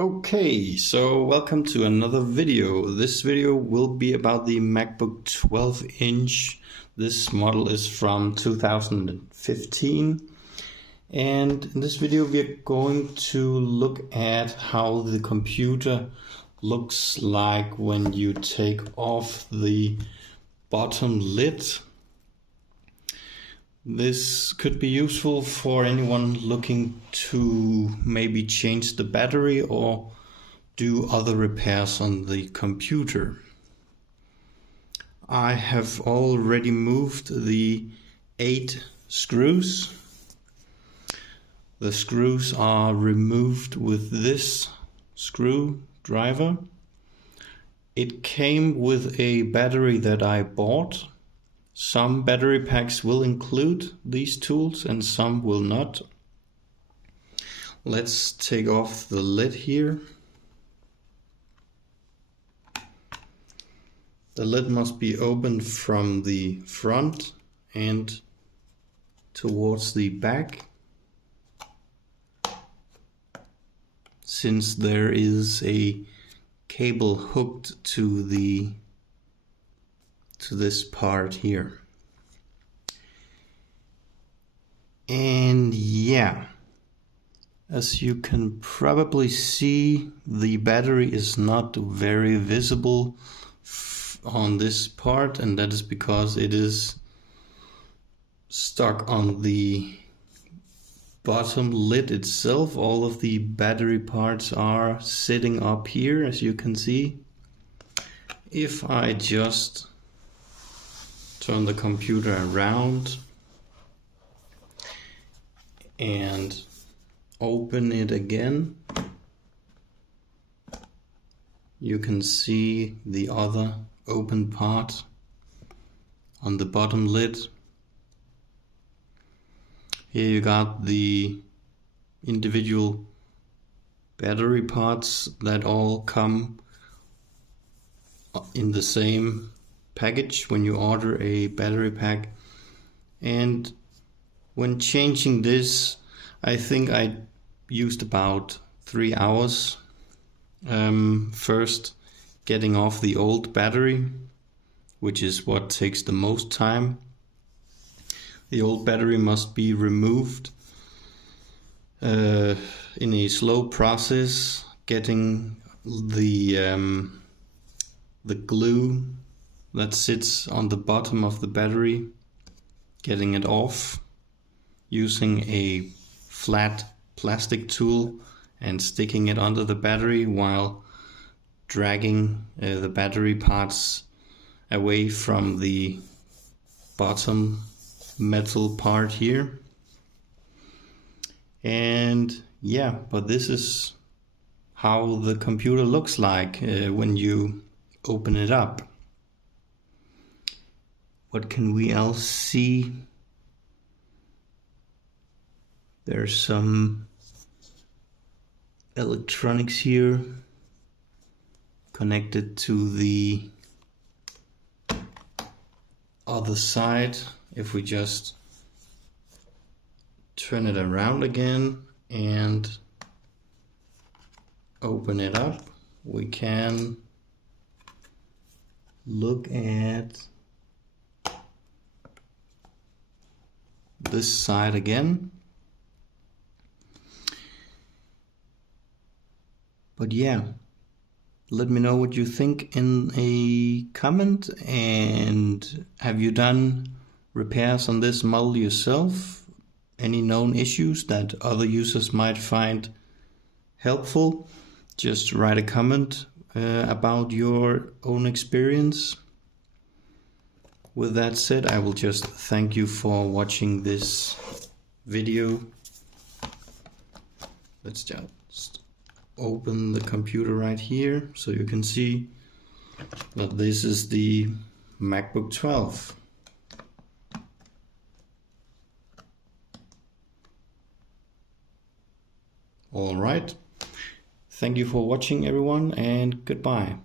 Okay, so welcome to another video. This video will be about the MacBook 12-inch. This model is from 2015, and in this video we are going to look at how the computer looks like when you take off the bottom lid. This could be useful for anyone looking to maybe change the battery or do other repairs on the computer. I have already moved the 8 screws. The screws are removed with this screwdriver. It came with a battery that I bought. Some battery packs will include these tools and some will not. Let's take off the lid here. The lid must be opened from the front and towards the back, since there is a cable hooked to this part here. And yeah, as you can probably see, the battery is not very visible on this part, and that is because it is stuck on the bottom lid itself. All of the battery parts are sitting up here, as you can see. If I just turn the computer around and open it again, you can see the other open part on the bottom lid. Here you got the individual battery parts that all come in the same package when you order a battery pack. And when changing this, I think I used about 3 hours. First getting off the old battery, which is what takes the most time. The old battery must be removed in a slow process, getting the glue that sits on the bottom of the battery, getting it off using a flat plastic tool and sticking it under the battery while dragging the battery parts away from the bottom metal part here. And yeah, but this is how the computer looks like when you open it up. What can we else see? There's some electronics here connected to the other side. If we just turn it around again and open it up, we can look at this side again. But yeah, let me know what you think in a comment, and have you done repairs on this model yourself? Any known issues that other users might find helpful? Just write a comment about your own experience. With that said, I will just thank you for watching this video. Let's just open the computer right here so you can see that this is the MacBook 12. All right. Thank you for watching, everyone, and goodbye.